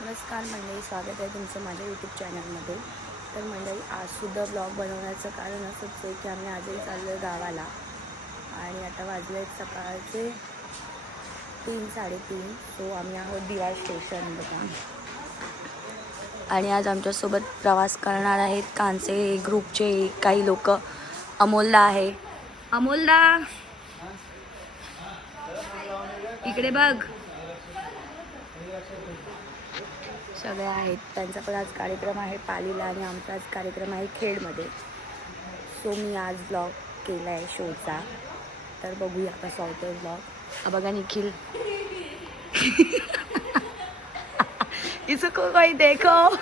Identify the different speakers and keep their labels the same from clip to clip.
Speaker 1: नमस्कार मंडळी. स्वागत आहे तुमचं माझ्या यूट्यूब चॅनलमध्ये तर मंडळी आजसुद्धा ब्लॉग बनवण्याचं कारण असंच आहे की आम्ही आजही चाललो आहे गावाला. आणि आता वाजले आहेत सकाळचे तीन साडेतीन. सो आम्ही आहोत दिवाळ स्टेशन बघा. आणि आज आमच्यासोबत प्रवास करणार आहेत कांचे ग्रुपचे काही लोक. अमोलदा आहे. अमोलदा! इकडे बघ. सगळे आहेत. त्यांचा पण आज कार्यक्रम आहे पालीला आणि आमचा आज कार्यक्रम आहे खेडमध्ये. सो मी आज ब्लॉग केला आहे शोचा. तर बघूया कसा होतो ब्लॉग बघा निखिल. इसको कोई देखो.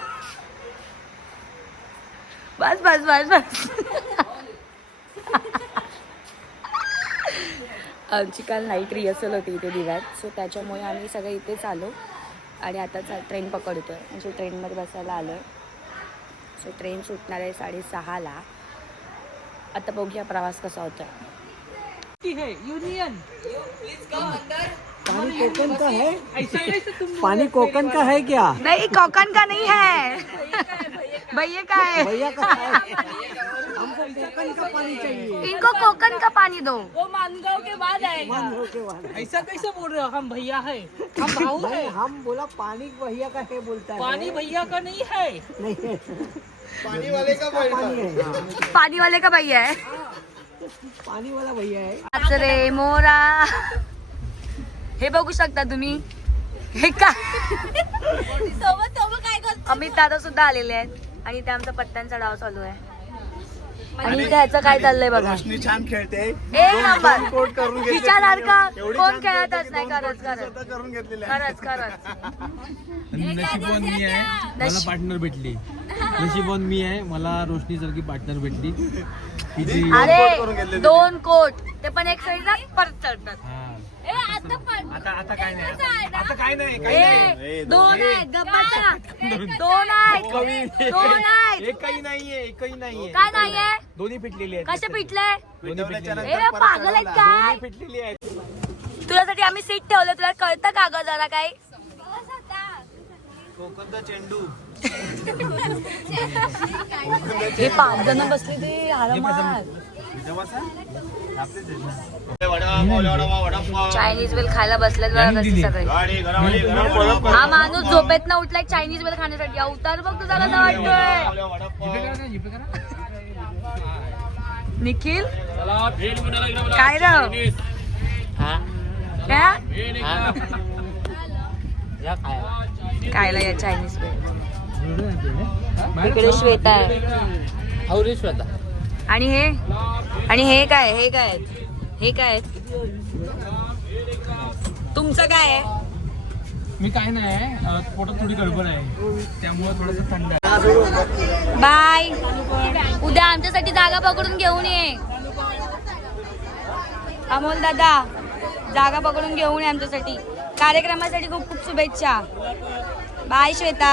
Speaker 1: बस बस बस बस. आमची काल नाईट रिहर्सल होती इथे दिव्यात. सो त्याच्यामुळे आम्ही सगळे इथेच आलो. आणि आता चा ट्रेन पकडतो आहे म्हणजे ट्रेनमध्ये बसायला आलो आहे सो ट्रेन सुटणार आहे साडेसहाला. आता बघूया प्रवास कसा होता
Speaker 2: की है यूनियन
Speaker 3: पानी कोकन का है?
Speaker 2: ऐसा कैसे तुम
Speaker 3: पानी कोकन का है क्या?
Speaker 1: नहीं कोकन का नहीं है। भैया का है।
Speaker 3: भैया का है। कोकन का पानी चाहिए?
Speaker 1: इनको कोकन का पानी दो।
Speaker 2: वो मानगांव के बाद आएगा।
Speaker 3: वाला
Speaker 2: ऐसा कैसे बोल रहे हो? हम भैया है। हम भाऊ है।
Speaker 3: हम बोला पानी भैया का है बोलता है।
Speaker 2: पानी भैया का नहीं है।
Speaker 3: नहीं है। पानी वाले का पानी है हाँ,
Speaker 1: पानी वाले का भैया है।
Speaker 3: पानी वाला भैया है।
Speaker 1: आज रे मोरा। हे बघू शकता तुम्ही? हे का? अमित दादा सुद्धा आलेले आहेत आणि ते आमचा पत्त्यांचा डाव चालू आहे. आणि त्याचं काय चाललंय बघा.
Speaker 4: रोशनी छान खेळते.
Speaker 1: एक नंबर
Speaker 4: कोट करून घेतले एवढी
Speaker 1: कोण
Speaker 4: छान
Speaker 1: खेळतच
Speaker 4: खेळते
Speaker 1: नाही. खरंच खरंच.
Speaker 4: स्वतः करून घेतलेले आहे.
Speaker 1: खरंच खरंच.
Speaker 5: नशिबवान मी आहे. मला
Speaker 1: नशीब-
Speaker 5: पार्टनर भेटली. नशिबवान मी आहे. मला रोशनी सारखी पार्टनर भेटली.
Speaker 1: अरे दोन कोट. ते पण एक साईडला परत चढतात.
Speaker 5: हा.
Speaker 4: आता आता काय नाही आता काय नाही काही नाही.
Speaker 1: दोन आहेत गप्पाचा दोन आहेत. दोन आहेत.
Speaker 5: नाहीये एकही नाहीये.
Speaker 1: काय नाहीये?
Speaker 5: दोन्ही आहेत.
Speaker 1: कसे पिटले?
Speaker 5: दोन्ही
Speaker 1: ए पागल आहेत. काय?
Speaker 5: दोन्ही पिटलेली आहेत.
Speaker 1: तुझ्यासाठी आम्ही सीट ठेवलं तुला कळतं का ग जरा काही?
Speaker 4: कोकणचा चेंडू.
Speaker 1: हे पाच जण बसले ते चायनीज वेल खायला बसलेत बघा कसे. सगळे. हा माणूस झोपेत ना उठलाय चायनीज वेल खाण्यासाठी. अवतार बघ तुझा कसा वाटतोय.
Speaker 5: जीपे करा ना, जीपे करा.
Speaker 1: निखिल काय कायला या चायनीज इकडे श्वेता. आहे
Speaker 5: श्वेता.
Speaker 1: आणि हे? आणि हे काय? हे काय? हे काय? तुमचं काय आहे?
Speaker 5: मी काय नाही पोटात थोडी गडबड आहे. त्यामुळे थोडस थंड आहे.
Speaker 1: बाय. उद्या आमच्यासाठी जागा पकडून घेऊन ये. अमोल दादा जागा पकडून घेऊन ये आमच्यासाठी. कार्यक्रमासाठी खूप खूप शुभेच्छा. बाय श्वेता.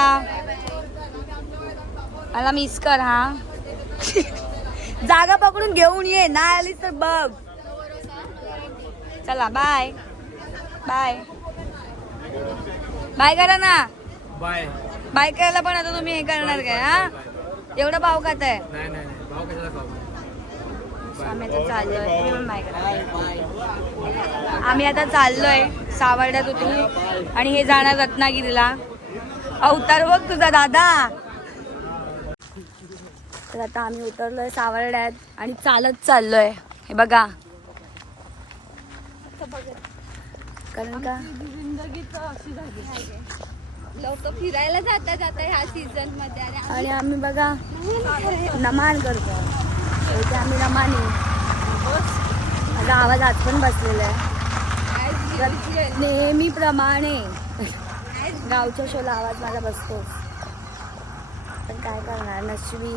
Speaker 1: मला मिस कर हा. जागा पकडून घेऊन ये नाही आलीस तर बघ. चला बाय बाय बाय करा ना.
Speaker 5: बाय
Speaker 1: बाय करायला पण आता तुम्ही हे करणार काय हा? एवढा भाव खात आहे.
Speaker 5: नाही नाही नाही. भाव कशाला खाऊ?
Speaker 1: आम्ही आता चाललोय. करा आम्ही आता चाललोय सावर्ड्यात उतरून. आणि हे जाणार रत्नागिरीला. अवतार बघ तुझा दादा. तर आता आम्ही उतरलोय सावर्ड्यात आणि चालत चाललोय. हे बघा. कारण का?
Speaker 6: लोक फिरायला जाता जाता ह्या सीझनमध्ये आणि
Speaker 1: आणि आम्ही बघा नमान करतो इथे आम्ही माझा आवाज आज पण बसलेला आहे. नेहमीप्रमाणे गावच्या शोला आवाज माझा बसतोच पण काय करणार? नशिबी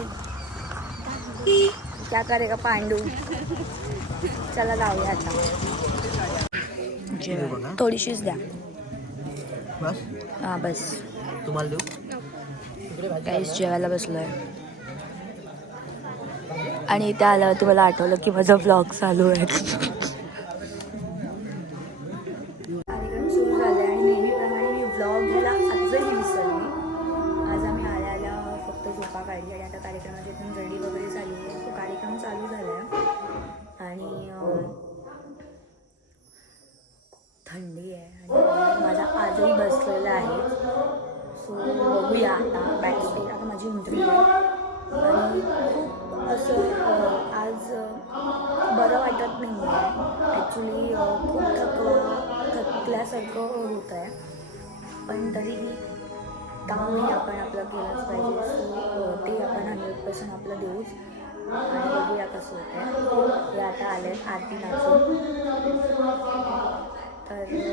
Speaker 1: क्या करेगा पांडू? चला जाऊया आता. थोडीशीच द्या.
Speaker 3: बस?
Speaker 1: हा बस.
Speaker 3: तुम्हाला देऊ?
Speaker 1: काहीच जेवायला बसलोय. आणि इथे आल्यावरती मला आठवलं की माझा ब्लॉग चालू आहे. सर आज बरं वाटत नाही आहे ॲक्च्युली खूप थकवा थकल्यासारखं होत आहे. पण तरीही कामही आपण आपलं केलंच पाहिजे. सो ते आपण हंड्रेड पर्सेंट आपलं देऊच आणि बघूया कसं होतं हे आता आले आरती नाचून. तर हे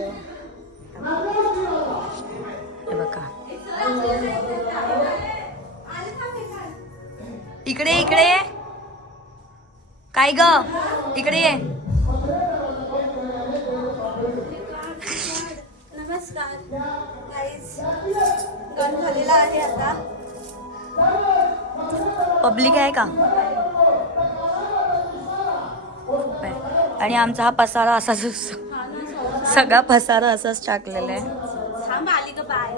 Speaker 1: बघा. इकडे इकडे. काय ग? इकडे ये.
Speaker 6: नमस्कार. गाईज गण झालेला आहे आता.
Speaker 1: पब्लिक आहे का. आणि आमचा हा पसारा असाच सगळा पसारा असाच टाकलेला आहे
Speaker 6: थांब आली का बाय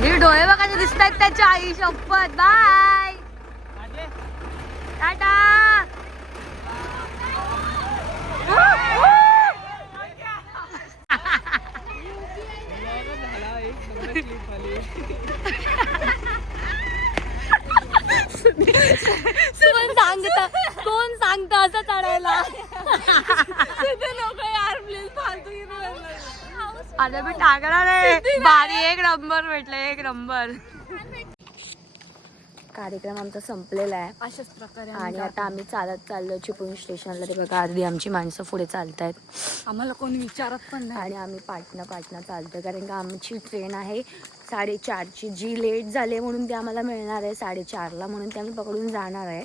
Speaker 1: हे डोळे बघायचे त्याच्या आई शपथ बाय टाटा कोण सांगत कोण सांगत असं चढायला आता मी टाकणार आहे. भारी एक नंबर भेटलं एक नंबर कार्यक्रम आमचा संपलेला आहे.
Speaker 6: अशाच प्रकारे
Speaker 1: आणि आता आम्ही चालत चाललो चिपळूण स्टेशनला. ते बघा अर्धी आमची माणसं पुढे चालत आहेत
Speaker 6: आम्हाला कोणी विचारत पण नाही.
Speaker 1: आणि आम्ही पाटणं पाटणं चालतो कारण का आमची ट्रेन आहे साडेचारची. जी लेट झाली म्हणून ती आम्हाला मिळणार आहे. साडेचारला म्हणून ती आम्ही पकडून जाणार आहे.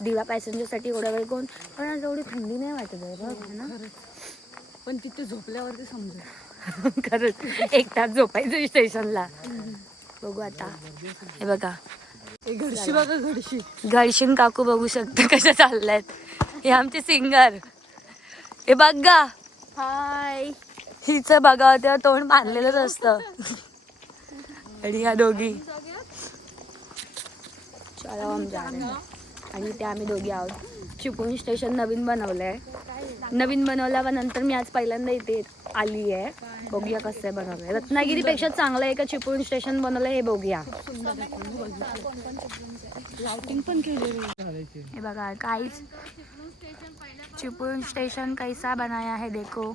Speaker 1: दिवा पॅसेंजरसाठी एवढा वेळ कोण? पण आज एवढी थंडी नाही वाटत आहे बघ ना?
Speaker 6: पण तिथे झोपल्यावरती समजेल.
Speaker 1: खरंच. एक तास झोपायचं स्टेशनला. बघू आता. हे बघा.
Speaker 6: घडशी बघा घडशी.
Speaker 1: घडशीन काकू बघू शकतो कशा चालल्यात. हे आमचे सिंगर. हे बघ गा.
Speaker 6: हाय.
Speaker 1: हिचं बघा तेव्हा तोंड बांधलेलंच असतं. आणि ह्या दोघी. चला. आणि ते आम्ही दोघी आहोत. चिपळूण स्टेशन नवीन बनवलंय. नवीन बनवल्यानंतर मी आज पहिल्यांदा इथे आली आहे बघूया कसं आहे बनवलंय. रत्नागिरीपेक्षा चांगलं आहे का चिपळूण स्टेशन बनवलंय हे बघूया.
Speaker 6: पण
Speaker 1: हे बघा काहीच चिपळूण स्टेशन कैसा बनाया है देखो.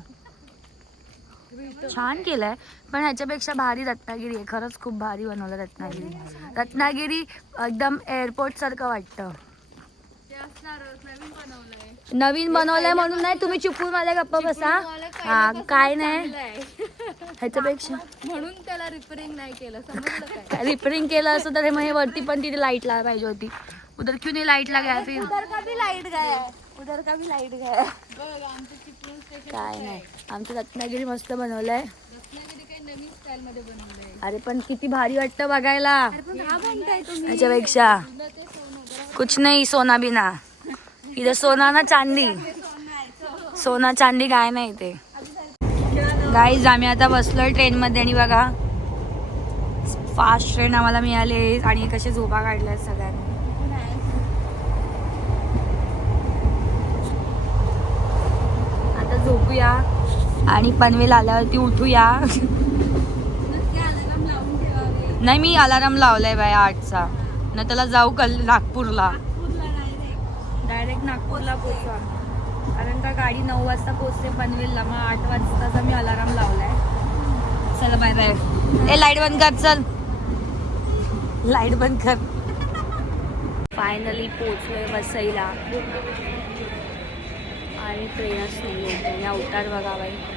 Speaker 1: छान केलंय पण ह्याच्यापेक्षा भारी रत्नागिरी आहे. खरंच खूप भारी बनवलं रत्नागिरी. रत्नागिरी एकदम एअरपोर्ट सारखं वाटतं. नवीन बनवलंय. म्हणून नाही तुम्ही चिपळूण माझ्या गप्पा बसा. हा काय नाही. ह्याच्यापेक्षा.
Speaker 6: म्हणून त्याला रिपेअरिंग नाही केलं समजलं काय?
Speaker 1: रिपेअरिंग केलं असतं तर हे मग हे वरती पण तिथे लाइट लावायला पाहिजे होती. उधर क्यों नाही लाइट लागाय फिर?
Speaker 6: उधर का भी लाइट गया? उधर का भी लाइट गया?
Speaker 1: काय नाही. आमचं रत्नागिरी मस्त बनवलंय. अरे पण किती भारी वाटतं बघायला.
Speaker 6: पण
Speaker 1: कुछ नाही सोना बिना इथं सोना ना चांदी। सोना चांदी काय नाही ते गाईज आम्ही आता बसलोय ट्रेन मध्ये आणि बघा फास्ट ट्रेन आम्हाला मिळाली आणि कसे झोपा काढल्या सगळ्यांनी. आता झोपूया आणि पनवेल आल्यावरती उठूया. नाही मी अलाराम लावलाय बाय आठचा. न त्याला जाऊ कल नागपूरला. डायरेक्ट नागपूरला पोचवा कारण का गाडी नऊ वाजता पोचते पनवेलला. मग आठ वाजताचा मी अलाराम लावलाय. चला बाय बाय ए लाइट बंद कर चल. लाइट बंद कर. फायनली पोचलोय वसईला. आणि ट्रेनच नाही आहे अवतार बघा बाई.